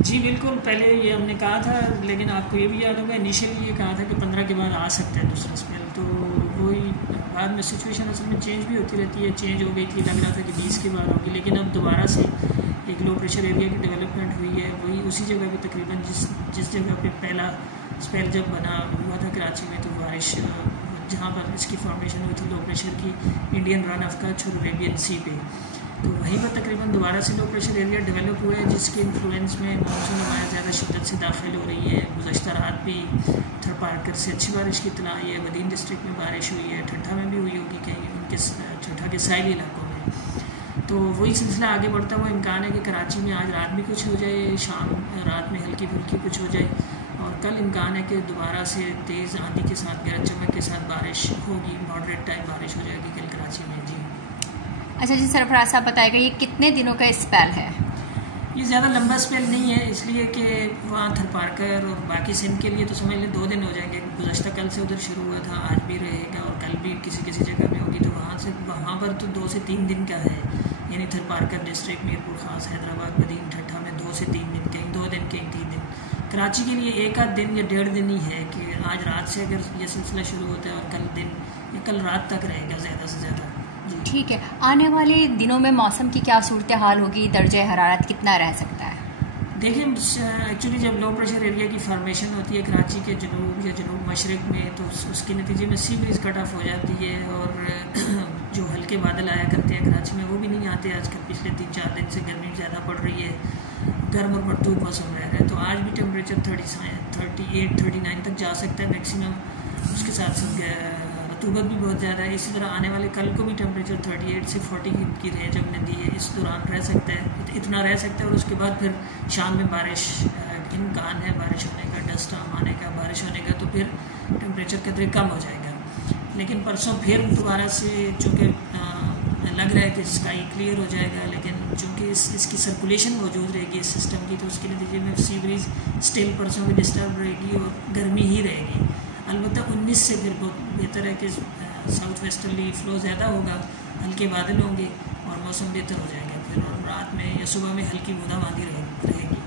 जी बिल्कुल, पहले ये हमने कहा था, लेकिन आपको ये भी याद होगा इनिशियली ये कहा था कि 15 के बाद आ सकता है दूसरा स्पेल। तो वही बाद में सिचुएशन असल में चेंज भी होती रहती है, चेंज हो गई थी, लग रहा था कि 20 के बाद होगी, लेकिन अब दोबारा से एक लो प्रेशर एरिया की डेवलपमेंट हुई है। वही उसी जगह पे तकरीबन जिस जगह पे पहला स्पेल जब बना हुआ था कराची में, तो बारिश जहाँ पर इसकी फॉर्मेशन हुई थी लो प्रेशर की, इंडियन रन ऑफ कच्छ और अरेबियन सी पे, तो वहीं पर तकरीबन दोबारा से लो प्रेशर एरिया डेवलप हुआ है, जिसके इन्फ्लुएंस में मानसून हमारे ज़्यादा शिद्दत से दाखिल हो रही है। गुज़श्ता रात भी थरपारकर से अच्छी बारिश की इत्तला आई है। बदीन डिस्ट्रिक्ट में बारिश हुई है, ठट्ठा में भी हुई होगी कहीं उनके ठट्ठा के साहिली इलाकों में। तो वही सिलसिला आगे बढ़ता हुआ इम्कान है कि कराची में आज रात भी कुछ हो जाए, शाम रात में हल्की फुल्की कुछ हो जाए, और कल इम्कान है कि दोबारा से तेज़ आंधी के साथ गरज चमक के साथ बारिश होगी, मॉडरेट टाइप बारिश हो जाएगी कल कराची में। जी अच्छा जी, सरफराज साहब बताएगा ये कितने दिनों का स्पेल है? ये ज़्यादा लंबा स्पेल नहीं है, इसलिए कि वहाँ थरपारकर और बाकी सिंध के लिए तो समझ लें 2 दिन हो जाएंगे। गुज़श्ता कल से उधर शुरू हुआ था, आज भी रहेगा और कल भी किसी किसी जगह में होगी, तो वहाँ पर तो 2 से 3 दिन का है। यानी थरपारकर डिस्ट्रिक्ट, मीरपुर खास, हैदराबाद, बदीन, ठट्ठा में 2 से 3 दिन, कहीं 2 दिन कहीं 3 दिन। कराची के लिए 1 आध दिन या 1.5 दिन ही है कि आज रात से अगर ये सिलसिला शुरू होता है और कल दिन या कल रात तक रहेगा ज़्यादा से ज़्यादा। ठीक है, आने वाले दिनों में मौसम की क्या सूरत हाल होगी? दर्जे हरारत कितना रह सकता है? देखिए, एक्चुअली जब लो प्रेशर एरिया की फॉर्मेशन होती है कराची के जनूब या जनूब मशरक़ में, तो उसके नतीजे में सी ब्रीज़ कट ऑफ हो जाती है, और जो हल्के बादल आया करते हैं कराची में वो भी नहीं आते आजकल। पिछले 3-4 दिन से गर्मी ज़्यादा पड़ रही है, गर्म और मरतूब मौसम रह रहा है। तो आज भी टेम्परेचर 38-39 तक जा सकता है मैक्सिमम। उसके साथ साथ रतूबत भी बहुत ज़्यादा है। इसी तरह आने वाले कल को भी टेम्परेचर 38 से 40 की रेंज हमने दी है, इस दौरान रह सकता है, इतना रह सकता है। और उसके बाद फिर शाम में बारिश इम्कान है, बारिश होने का, डस्ट आम आने का, बारिश होने का, तो फिर टेम्परेचर कदरे कम हो जाएगा। लेकिन परसों फिर दोबारा से चूँकि लग रहा है कि स्काई क्लियर हो जाएगा, लेकिन चूँकि इसकी सर्कुलेशन मौजूद रहेगी इस सिस्टम की, तो उसके नतीजे में सी ब्रीज़ स्टिल परसों भी डिस्टर्ब रहेगी और गर्मी ही रहेगी। अलबत्ता 19 से फिर बहुत बेहतर है कि साउथ वेस्टर्ली फ्लो ज़्यादा होगा, हल्के बादल होंगे और मौसम बेहतर हो जाएगा फिर, और रात में या सुबह में हल्की बूंदाबांदी रहेगी।